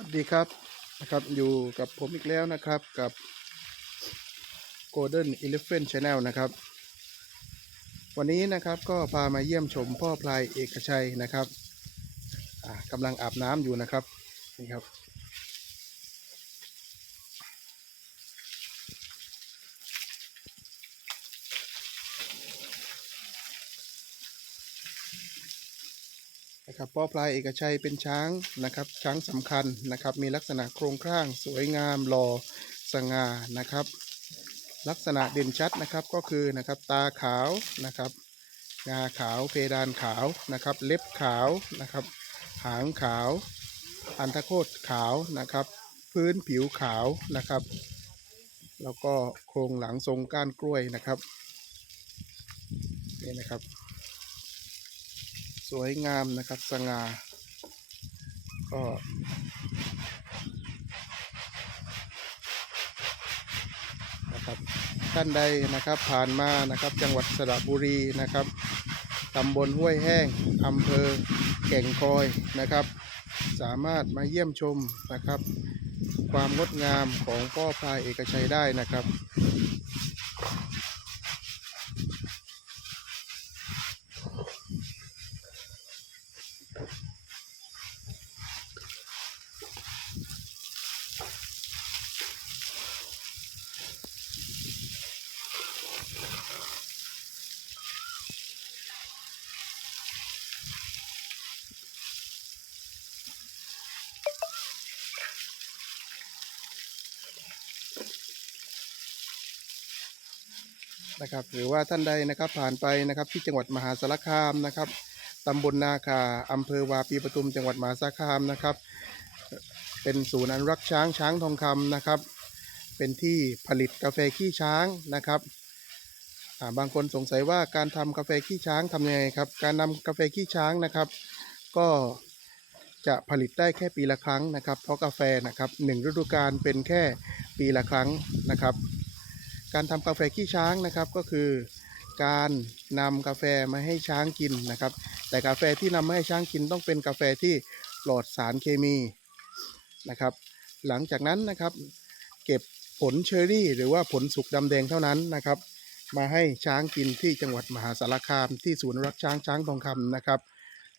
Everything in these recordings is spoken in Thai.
วัสดีครับนะครับอยู่กับผมอีกแล้วนะครับกับ Golden Elephant Channel นะครับ วันนี้นะครับก็พามาเยี่ยมชมพ่อพลายเอกชัยนะครับกำลังอาบน้ำอยู่นะครับนี่ครับ นะครับพ่อพลายเอกชัยเป็นช้างนะครับ ช้างสำคัญนะครับ มีลักษณะโครงสร้างสวยงามหล่อสง่านะครับ ลักษณะเด่นชัดนะครับก็คือนะครับตาขาวนะครับงาขาวเพดานขาวนะครับ เล็บขาวนะครับ หางขาว อันทโคตขาวนะครับ พื้นผิวขาวนะครับ แล้วก็โครงหลังทรงก้านกล้วยนะครับนี่นะครับ สวยงามนะครับสง่าก็นะครับท่านใดนะครับผ่านมานะครับจังหวัดสระบุรีนะครับตำบลห้วยแห้งอำเภอแก่งคอยนะครับ สามารถมาเยี่ยมชมนะครับ ความงดงามของพ่อพายเอกชัยได้นะครับ นะครับ หรือว่าท่านใดนะครับผ่านไปนะครับที่จังหวัดมหาสารคามนะครับตำบลนาคาอำเภอวาปีปทุมจังหวัดมหาสารคามนะครับ เป็นศูนย์อนุรักษ์ช้างช้างทองคำนะครับ เป็นที่ผลิตกาแฟขี้ช้างนะครับาบางคนสงสัยว่าการทำกาแฟขี้ช้างทำยังไงครับ การนำกาแฟขี้ช้างนะครับ ก็จะผลิตได้แค่ปีละครั้งนะครับ เพราะกาแฟนะครับหนึ่งฤดูกาลเป็นแค่ปีละครั้งนะครับ การทำกาแฟขี้ช้างนะครับก็คือการนำกาแฟมาให้ช้างกินนะครับ แต่กาแฟที่นำมาให้ช้างกินต้องเป็นกาแฟที่ปลอดสารเคมีนะครับ หลังจากนั้นนะครับ เก็บผลเชอร์รี่ หรือว่าผลสุกดำแดงเท่านั้นนะครับ มาให้ช้างกินที่จังหวัดมหาสารคาม ที่ศูนย์รักช้างช้างทองคำนะครับ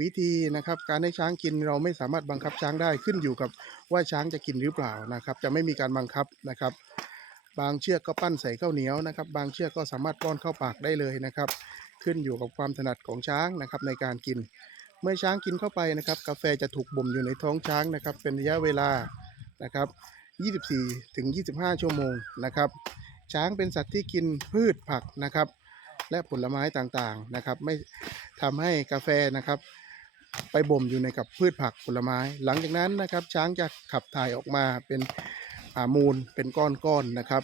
วิธีนะครับการให้ช้างกินเราไม่สามารถบังคับช้างได้ขึ้นอยู่กับว่าช้างจะกินหรือเปล่านะครับ จะไม่มีการบังคับนะครับ บางเชือกก็ปั้นใส่ข้าวเหนียวนะครับ บางเชือกก็สามารถป้อนเข้าปากได้เลยนะครับ ขึ้นอยู่กับความถนัดของช้างนะครับในการกิน เมื่อช้างกินเข้าไปนะครับ กาแฟจะถูกบ่มอยู่ในท้องช้างนะครับ เป็นระยะเวลานะครับ 24 ถึง 25 ชั่วโมงนะครับ ช้างเป็นสัตว์ที่กินพืชผักนะครับ และผลไม้ต่างๆนะครับ ไม่ทำให้กาแฟนะครับไปบ่มอยู่ในกับพืชผักผลไม้ หลังจากนั้นนะครับ ช้างจะขับถ่ายออกมาเป็น มูลเป็นก้อนๆนะครับ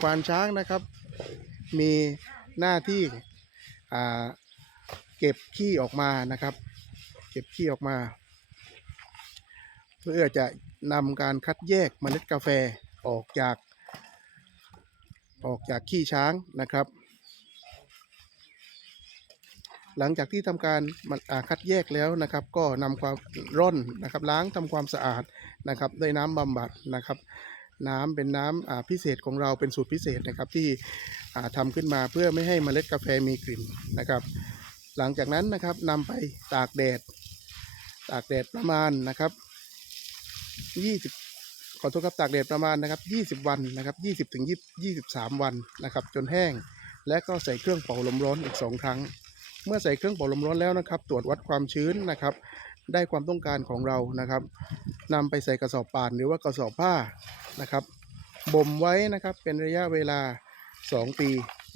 ควานช้างนะครับ มีหน้าที่เก็บขี้ออกมานะครับ เก็บขี้ออกมา เพื่อจะนำการคัดแยกเมล็ดกาแฟออกจาก ออกจากขี้ช้างนะครับ หลังจากที่ทำการมันอ่าคัดแยกแล้วนะครับ ก็นำความร่อนนะครับ ล้างทำความสะอาดนะครับด้วยน้ำบำบัดนะครับ น้ำเป็นน้ำอ่าพิเศษของเราเป็นสูตรพิเศษนะครับที่อ่าทำขึ้นมาเพื่อไม่ให้เมล็ดกาแฟมีกลิ่นนะครับ หลังจากนั้นนะครับนำไปตากแดด ตากแดดประมาณนะครับ20ขอโทษครับตากแดดประมาณนะครับ 20 วันนะครับ 20ถึง23 วันนะครับ จนแห้ง และก็ใส่เครื่องเป่าลมร้อนอีก 2 ครั้ง เมื่อใส่เครื่องเป่าลมร้อนแล้วนะครับ ตรวจวัดความชื้นนะครับ ได้ความต้องการของเรานะครับนำไปใส่กระสอบป่านหรือว่ากระสอบผ้านะครับบ่มไว้นะครับเป็นระยะเวลา 2 ปี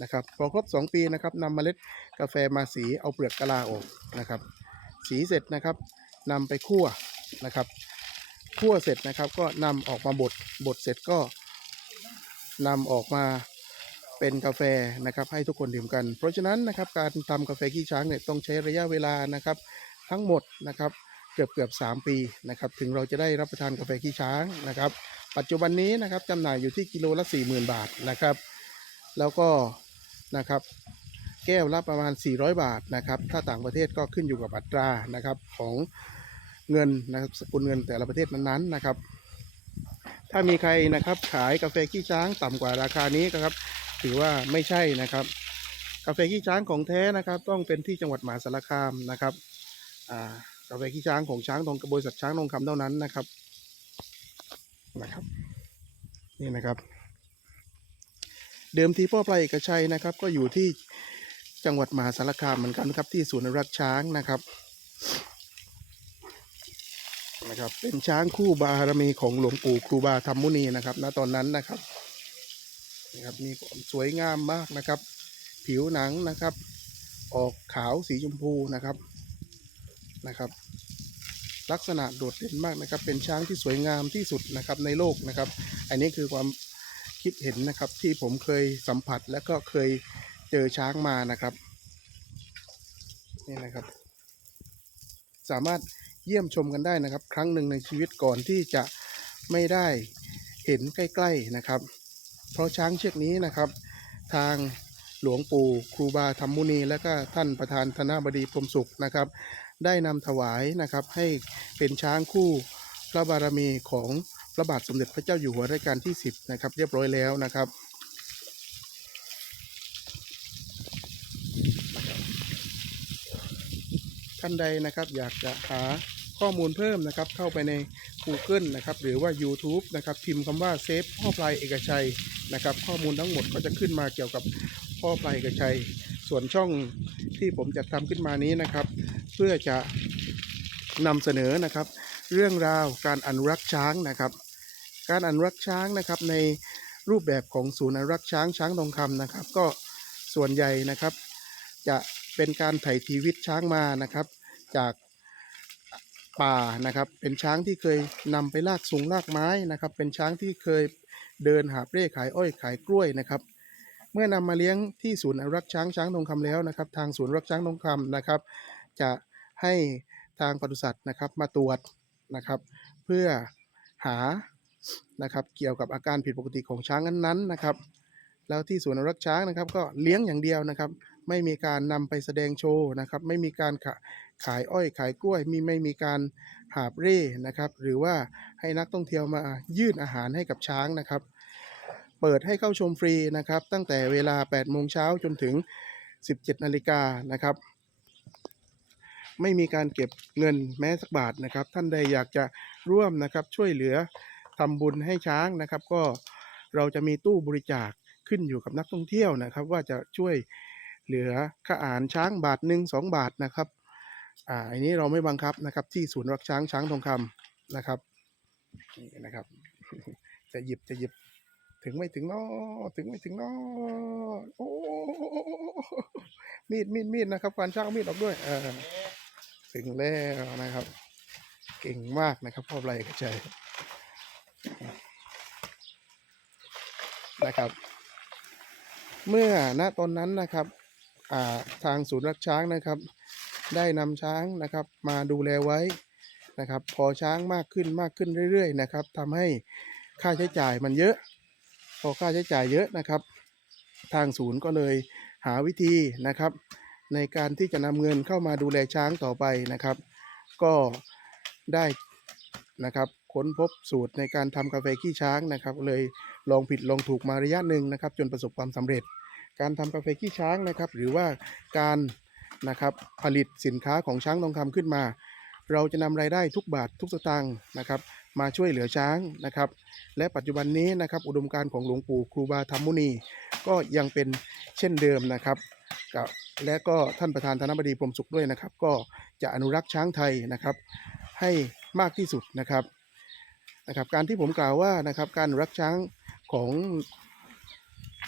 นะครับพอครบ 2 ปีนะครับนำเมล็ดกาแฟมาสีเอาเปลือกกะลาออกนะครับ สีเสร็จนะครับนำไปคั่วนะครับคั่วเสร็จนะครับก็นำออกมาบดบดเสร็จก็นำออกมา เป็นกาแฟนะครับให้ทุกคนดื่มกัน เพราะฉะนั้นนะครับการทำกาแฟขี้ช้างเนี่ยต้องใช้ระยะเวลานะครับทั้งหมดนะครับเกือบเกือบสามปีนะครับถึงเราจะได้รับประทานกาแฟขี้ช้างนะครับปัจจุบันนี้นะครับจำหน่ายอยู่ที่กิโลละ 40,000 บาทนะครับ แล้วก็นะครับแก้วละประมาณ 400 บาทนะครับถ้าต่างประเทศก็ขึ้นอยู่กับอัตรานะครับของเงินนะครับสกุลเงินแต่ละประเทศนั้นๆนะครับ ถ้ามีใครนะครับขายกาแฟขี้ช้างต่ำกว่าราคานี้นะครับ ถือว่าไม่ใช่นะครับ กาแฟขี้ช้างของแท้นะครับ ต้องเป็นที่จังหวัดมหาสารคามนะครับกาแฟขี้ช้างของช้างทองบริษัทช้างทองคำเท่านั้นนะครับนะครับ นี่นะครับ เดิมทีพ่อปลายเอกชัยนะครับ ก็อยู่ที่จังหวัดมหาสารคามเหมือนกันครับที่ศูนย์รักช้างนะครับนะครับเป็นช้างคู่บารมีของหลวงปู่ครูบาธรรมมุนีนะครับณตอนนั้นนะครับ นะครับมีความสวยงามมากนะครับ ผิวหนังนะครับ ออกขาวสีชมพูนะครับนะครับ ลักษณะโดดเด่นมากนะครับ เป็นช้างที่สวยงามที่สุดนะครับในโลกนะครับ อันนี้คือความคิดเห็นนะครับที่ผมเคยสัมผัสและก็เคยเจอช้างมานะครับนี่นะครับ สามารถเยี่ยมชมกันได้นะครับ ครั้งหนึ่งในชีวิตก่อนที่จะไม่ได้เห็นใกล้ ๆนะครับ เพราะช้างเชือกนี้นะครับ ทางหลวงปู่ครูบาธรรมมุนี และก็ท่านประธานธนบดีพรมสุขนะครับ ได้นำถวายนะครับให้เป็นช้างคู่พระบารมีของพระบาทสมเด็จพระเจ้าอยู่หัวรัชกาลที่ 10 นะครับ เรียบร้อยแล้วนะครับท่านใดนะครับอยากจะหา ข้อมูลเพิ่มนะครับ เข้าไปใน Google นะครับ หรือว่า YouTube นะครับ พิมพ์คำว่าเซฟพ่อพลายเอกชัยนะครับ ข้อมูลทั้งหมดก็จะขึ้นมาเกี่ยวกับพ่อพลายเอกชัย ส่วนช่องที่ผมจะทำขึ้นมานี้นะครับ เพื่อจะนำเสนอนะครับ เรื่องราวการอนุรักษ์ช้างนะครับ การอนุรักษ์ช้างนะครับในรูปแบบของศูนย์อนุรักษ์ช้างช้างทองคำนะครับ ก็ส่วนใหญ่นะครับ จะเป็นการไถ่ชีวิตช้างมานะครับ จาก ป่านะครับ เป็นช้างที่เคยนำไปลากสูงลากไม้นะครับ เป็นช้างที่เคยเดินหาเร่ขายอ้อยขายกล้วยนะครับ เมื่อนำมาเลี้ยงที่ศูนย์อนุรักษ์ช้างช้างทองคำแล้วนะครับ ทางศูนย์อนุรักษ์ช้างทองคำนะครับ จะให้ทางปศุสัตว์นะครับมาตรวจนะครับ เพื่อหานะครับเกี่ยวกับอาการผิดปกติของช้างนั้นๆนะครับ แล้วที่ศูนย์อนุรักษ์ช้างนะครับ ก็เลี้ยงอย่างเดียวนะครับ ไม่มีการนำไปแสดงโชว์นะครับ ไม่มีการ ขายอ้อยขายกล้วยมีไม่มีการหาบเร่นะครับหรือว่าให้นักท่องเที่ยวมายื่นอาหารให้กับช้างนะครับ เปิดให้เข้าชมฟรีนะครับ ตั้งแต่เวลา 8 โมงเช้าจนถึง 17 นาฬิกานะครับ ไม่มีการเก็บเงินแม้สักบาทนะครับ ท่านใดอยากจะร่วมนะครับช่วยเหลือทำบุญให้ช้างนะครับ ก็เราจะมีตู้บริจาคขึ้นอยู่กับนักท่องเที่ยวนะครับ ว่าจะช่วยเหลือค่าอาหารช้างบาทหนึ่งสองบาทนะครับ อ่าอันนี้เราไม่บังคับนะครับ ที่ศูนย์รักช้างช้างทองคำนะครับนี่นะครับ จะหยิบจะหยิบถึงไม่ถึงนอถึงไม่ถึงนอโอ้มีดมีดมีดนะครับการช่างมีดออกด้วยเออถึงแล้วนะครับ เก่งมากนะครับพ่อไรกระชัยนะครับ เมื่อณตอนนั้นนะครับอ่าทางศูนย์รักช้างนะครับ ได้นำช้างนะครับ มาดูแลไว้นะครับ พอช้างมากขึ้นมากขึ้นเรื่อยๆนะครับทำให้ค่าใช้จ่ายมันเยอะ พอค่าใช้จ่ายเยอะนะครับ ทางศูนย์ก็เลยหาวิธีนะครับ ในการที่จะนำเงินเข้ามาดูแลช้างต่อไปนะครับ ก็ได้นะครับค้นพบสูตรในการทำกาแฟขี้ช้างนะครับ เลยลองผิดลองถูกมาระยะหนึ่งนะครับ จนประสบความสำเร็จ การทำกาแฟขี้ช้างนะครับ หรือว่าการ นะครับผลิตสินค้าของช้างทองคำขึ้นมา เราจะนำรายได้ทุกบาททุกสตางค์นะครับมาช่วยเหลือช้างนะครับ และปัจจุบันนี้นะครับอุดมการณ์ของหลวงปู่ครูบาธรรมมุนี ก็ยังเป็นเช่นเดิมนะครับกับและก็ท่านประธานธนบดีพรมสุขด้วยนะครับ ก็จะอนุรักษ์ช้างไทยนะครับ ให้มากที่สุดนะครับนะครับ การที่ผมกล่าวว่านะครับการอนุรักษ์ช้างของ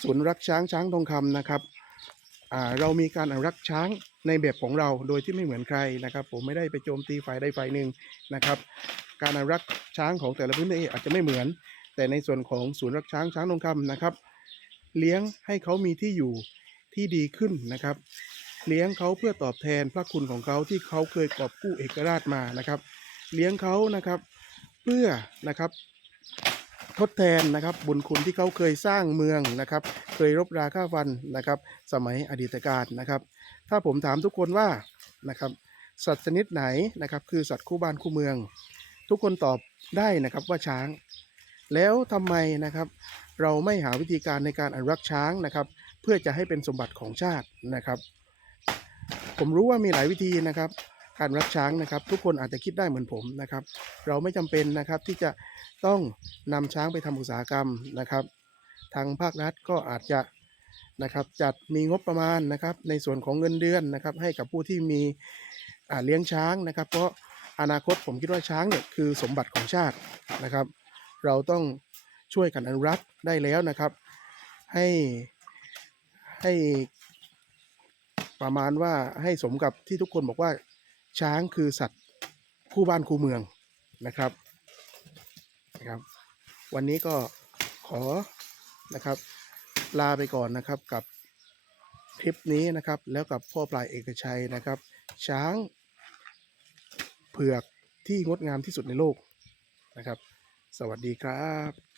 ศูนย์รักช้างช้างทองคำนะครับ เรามีการอนุรักษ์ช้างในแบบของเราโดยที่ไม่เหมือนใครนะครับ ผมไม่ได้ไปโจมตีฝ่ายใดฝ่ายหนึ่งนะครับ การอนุรักษ์ช้างของแต่ละพื้นที่อาจจะไม่เหมือน แต่ในส่วนของศูนย์รักช้างช้างทองคำนะครับ เลี้ยงให้เขามีที่อยู่ที่ดีขึ้นนะครับ เลี้ยงเขาเพื่อตอบแทนพระคุณของเขาที่เขาเคยกอบกู้เอกราชมานะครับ เลี้ยงเขานะครับเพื่อนะครับ ทดแทนนะครับ บุญคุณที่เขาเคยสร้างเมืองนะครับ เคยรบราฆ่าฟันนะครับ สมัยอดีตการนะครับ ถ้าผมถามทุกคนว่านะครับสัตว์ชนิดไหนนะครับคือสัตว์คู่บ้านคู่เมือง ทุกคนตอบได้นะครับว่าช้าง แล้วทำไมนะครับ เราไม่หาวิธีการในการอนุรักษ์ช้างนะครับ เพื่อจะให้เป็นสมบัติของชาตินะครับ ผมรู้ว่ามีหลายวิธีนะครับการรักช้างนะครับ ทุกคนอาจจะคิดได้เหมือนผมนะครับ เราไม่จำเป็นนะครับที่จะ ต้องนำช้างไปทำอุตสาหกรรมนะครับ ทางภาครัฐก็อาจจะนะครับจัดมีงบประมาณนะครับในส่วนของเงินเดือนนะครับ ให้กับผู้ที่มีเลี้ยงช้างนะครับ เพราะอนาคตผมคิดว่าช้างเนี่ยคือสมบัติของชาตินะครับ เราต้องช่วยกันอนุรักษ์ได้แล้วนะครับ ให้ให้ประมาณว่าให้สมกับที่ทุกคนบอกว่าช้างคือสัตว์คู่บ้านคู่เมืองนะครับ นะครับ วันนี้ก็ขอนะครับ ลาไปก่อนนะครับกับคลิปนี้นะครับ แล้วกับพ่อปลายเอกชัยนะครับ ช้างเผือกที่งดงามที่สุดในโลกนะครับ สวัสดีครับ